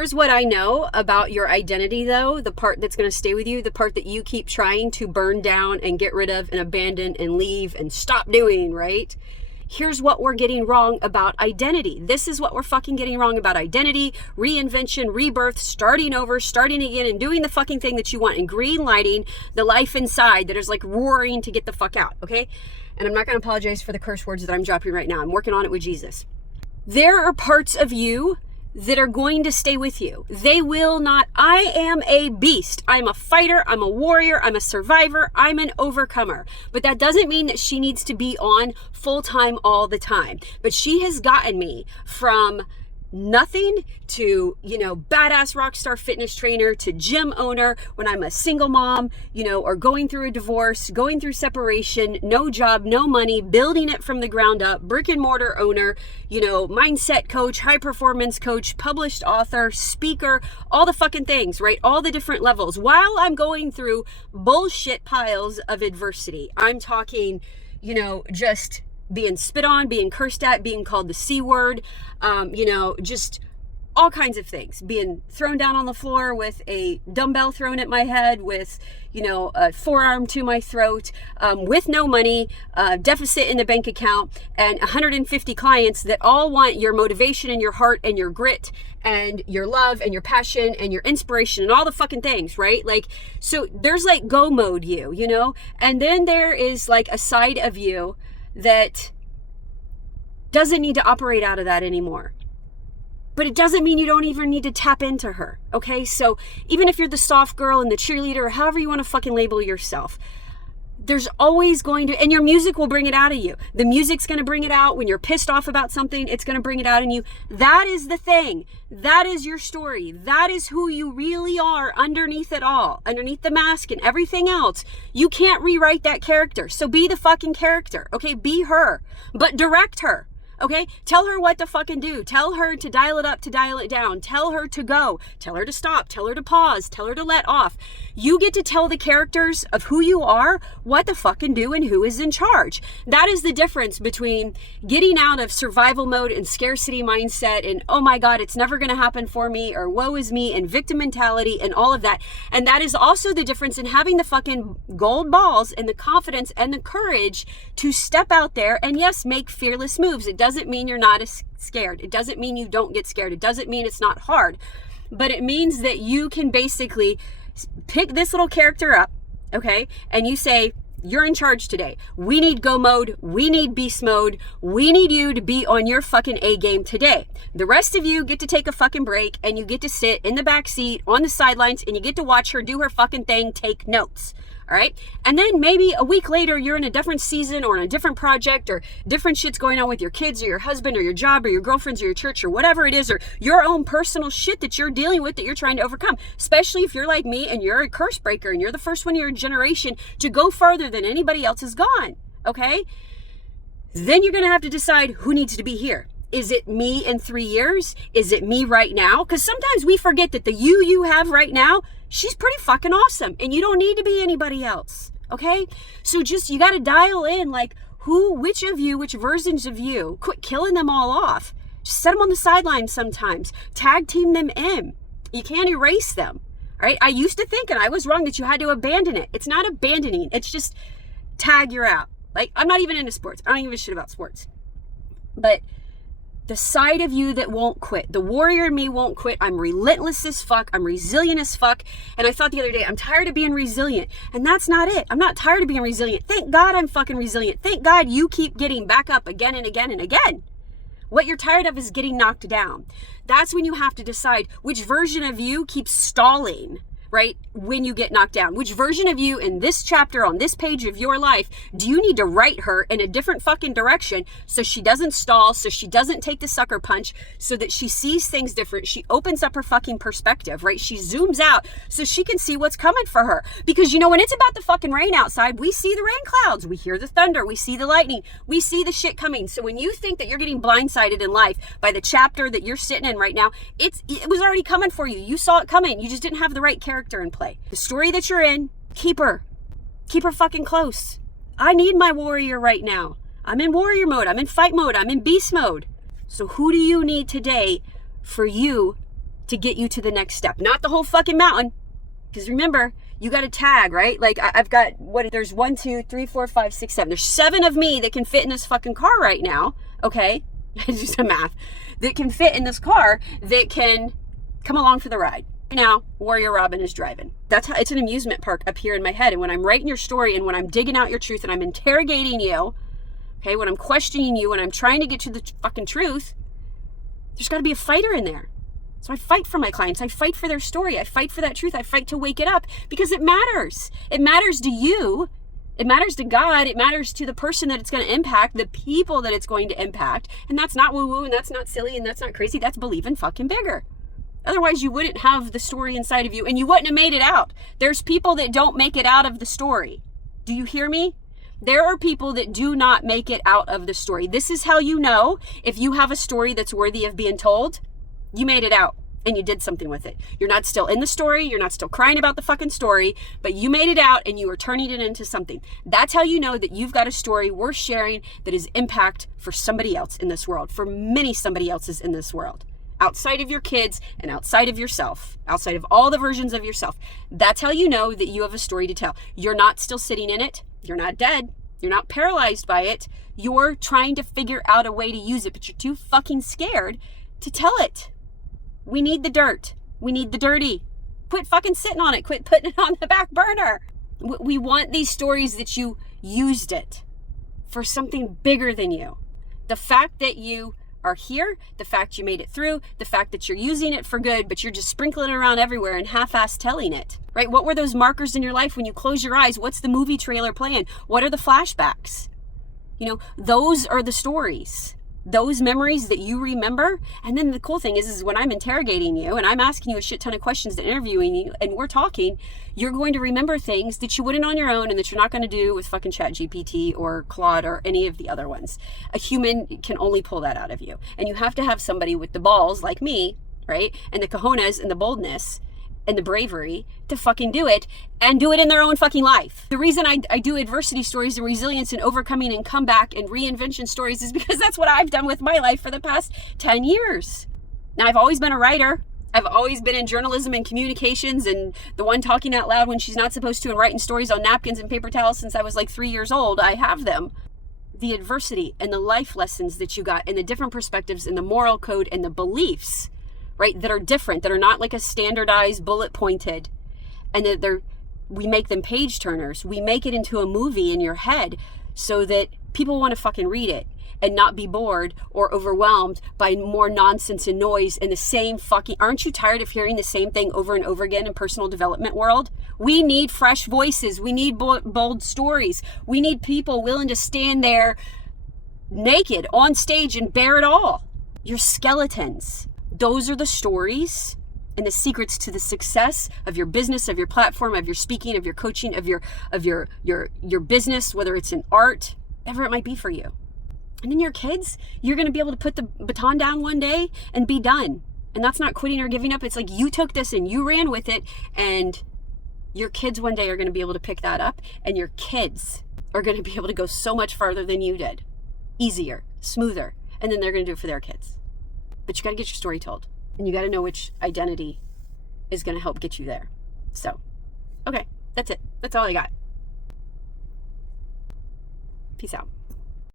Here's what I know about your identity, though, the part that's going to stay with you, the part that you keep trying to burn down and get rid of and abandon and leave and stop doing, right? Here's what we're getting wrong about identity. This is what we're fucking getting wrong about identity, reinvention, rebirth, starting over, starting again, and doing the fucking thing that you want, and green lighting the life inside that is like roaring to get the fuck out, okay? And I'm not going to apologize for the curse words that I'm dropping right now. I'm working on it with Jesus. There are parts of you that are going to stay with you. They will not. I am a beast. I'm a fighter. I'm a warrior. I'm a survivor. I'm an overcomer. But that doesn't mean that she needs to be on full time all the time. But she has gotten me from nothing to, badass rock star fitness trainer to gym owner when I'm a single mom, or going through a divorce, going through separation, no job, no money, building it from the ground up, brick and mortar owner, mindset coach, high performance coach, published author, speaker, all the fucking things, right? All the different levels while I'm going through bullshit piles of adversity. I'm talking, just being spit on, being cursed at, being called the C word, just all kinds of things. Being thrown down on the floor with a dumbbell thrown at my head, with, a forearm to my throat, with no money, deficit in the bank account, and 150 clients that all want your motivation and your heart and your grit and your love and your passion and your inspiration and all the fucking things, right? Like, so there's like go mode you, and then there is like a side of you that doesn't need to operate out of that anymore. But it doesn't mean you don't even need to tap into her, okay? So even if you're the soft girl and the cheerleader, or however you want to fucking label yourself, there's always going to, and your music will bring it out of you. The music's going to bring it out. When you're pissed off about something, it's going to bring it out in you. That is the thing. That is your story. That is who you really are underneath it all, underneath the mask and everything else. You can't rewrite that character. So be the fucking character, okay? Be her, but direct her. Okay, tell her what to fucking do. Tell her to dial it up, to dial it down. Tell her to go. Tell her to stop. Tell her to pause. Tell her to let off. You get to tell the characters of who you are what to fucking do and who is in charge. That is the difference between getting out of survival mode and scarcity mindset and, oh my God, it's never going to happen for me, or woe is me, and victim mentality and all of that. And that is also the difference in having the fucking gold balls and the confidence and the courage to step out there and, yes, make fearless moves. It doesn't mean you're not as scared. It doesn't mean you don't get scared. It doesn't mean it's not hard. But it means that you can basically pick this little character up, okay? And you say, you're in charge today. We need go mode. We need beast mode. We need you to be on your fucking A game today. The rest of you get to take a fucking break, and you get to sit in the back seat on the sidelines, and you get to watch her do her fucking thing, take notes. All right. And then maybe a week later, you're in a different season or in a different project, or different shit's going on with your kids or your husband or your job or your girlfriends or your church or whatever it is, or your own personal shit that you're dealing with that you're trying to overcome. Especially if you're like me and you're a curse breaker and you're the first one in your generation to go farther than anybody else has gone. Okay. Then you're going to have to decide who needs to be here. Is it me in 3 years? Is it me right now? Because sometimes we forget that the you have right now, she's pretty fucking awesome, and you don't need to be anybody else, okay? So just, you got to dial in, like, which of you, which versions of you, quit killing them all off. Just set them on the sidelines sometimes. Tag team them in. You can't erase them, all right? I used to think, and I was wrong, that you had to abandon it. It's not abandoning. It's just tag, you're out. Like, I'm not even into sports. I don't give a shit about sports. But the side of you that won't quit, the warrior in me won't quit. I'm relentless as fuck. I'm resilient as fuck. And I thought the other day, I'm tired of being resilient. And that's not it. I'm not tired of being resilient. Thank God I'm fucking resilient. Thank God you keep getting back up again and again and again. What you're tired of is getting knocked down. That's when you have to decide which version of you keeps stalling, right? When you get knocked down, which version of you in this chapter on this page of your life do you need to write her in a different fucking direction so she doesn't stall, so she doesn't take the sucker punch, so that she sees things different. She opens up her fucking perspective, right? She zooms out so she can see what's coming for her. Because when it's about to fucking rain outside, we see the rain clouds, we hear the thunder, we see the lightning, we see the shit coming. So when you think that you're getting blindsided in life by the chapter that you're sitting in right now, it was already coming for you. You saw it coming. You just didn't have the right character in play. The story that you're in, keep her fucking close. I need my warrior right now. I'm in warrior mode. I'm in fight mode. I'm in beast mode. So who do you need today for you to get you to the next step, not the whole fucking mountain. Because remember, you got to tag, right? Like I've got, there's 1, 2, 3, 4, 5, 6, 7. There's 7 of me that can fit in this fucking car right now. Okay. I do some math that can fit in this car that can come along for the ride. Now, Warrior Robin is driving. That's how it's an amusement park up here in my head. And when I'm writing your story and when I'm digging out your truth and I'm interrogating you, okay, when I'm questioning you, when I'm trying to get to the fucking truth, there's got to be a fighter in there. So I fight for my clients. I fight for their story. I fight for that truth. I fight to wake it up because it matters. It matters to you. It matters to God. It matters to the person that it's going to impact, the people that it's going to impact. And that's not woo-woo, and that's not silly, and that's not crazy. That's believing fucking bigger. Otherwise, you wouldn't have the story inside of you, and you wouldn't have made it out. There's people that don't make it out of the story. Do you hear me? There are people that do not make it out of the story. This is how you know if you have a story that's worthy of being told. You made it out and you did something with it. You're not still in the story. You're not still crying about the fucking story, but you made it out and you are turning it into something. That's how you know that you've got a story worth sharing that is impact for somebody else in this world, for many somebody else's in this world, outside of your kids and outside of yourself, outside of all the versions of yourself. That's how you know that you have a story to tell. You're not still sitting in it. You're not dead. You're not paralyzed by it. You're trying to figure out a way to use it, but you're too fucking scared to tell it. We need the dirt. We need the dirty. Quit fucking sitting on it. Quit putting it on the back burner. We want these stories that you used it for something bigger than you. The fact that you are here, the fact you made it through, the fact that you're using it for good, but you're just sprinkling it around everywhere and half-ass telling it, right? What were those markers in your life when you close your eyes? What's the movie trailer playing? What are the flashbacks? You know, those are the stories. Those memories that you remember. And then the cool thing is when I'm interrogating you and I'm asking you a shit ton of questions and interviewing you and we're talking, you're going to remember things that you wouldn't on your own and that you're not going to do with fucking ChatGPT or Claude or any of the other ones. A human can only pull that out of you. And you have to have somebody with the balls like me, right? And the cojones and the boldness and the bravery to fucking do it and do it in their own fucking life. The reason I do adversity stories and resilience and overcoming and comeback and reinvention stories is because that's what I've done with my life for the past 10 years. Now, I've always been a writer. I've always been in journalism and communications and the one talking out loud when she's not supposed to and writing stories on napkins and paper towels since I was like 3 years old. I have them. The adversity and the life lessons that you got and the different perspectives and the moral code and the beliefs, right, that are different, that are not like a standardized bullet pointed, and that we make them page turners. We make it into a movie in your head so that people want to fucking read it and not be bored or overwhelmed by more nonsense and noise and the same fucking, aren't you tired of hearing the same thing over and over again in personal development world? We need fresh voices. We need bold stories. We need people willing to stand there naked on stage and bear it all. Your skeletons. Those are the stories and the secrets to the success of your business, of your platform, of your speaking, of your coaching, of your business, whether it's in art, whatever it might be for you. And then your kids, you're going to be able to put the baton down one day and be done. And that's not quitting or giving up. It's like you took this and you ran with it, and your kids one day are going to be able to pick that up, and your kids are going to be able to go so much farther than you did. Easier, smoother. And then they're going to do it for their kids. But you got to get your story told, and you got to know which identity is going to help get you there. So, okay, that's it. That's all I got. Peace out.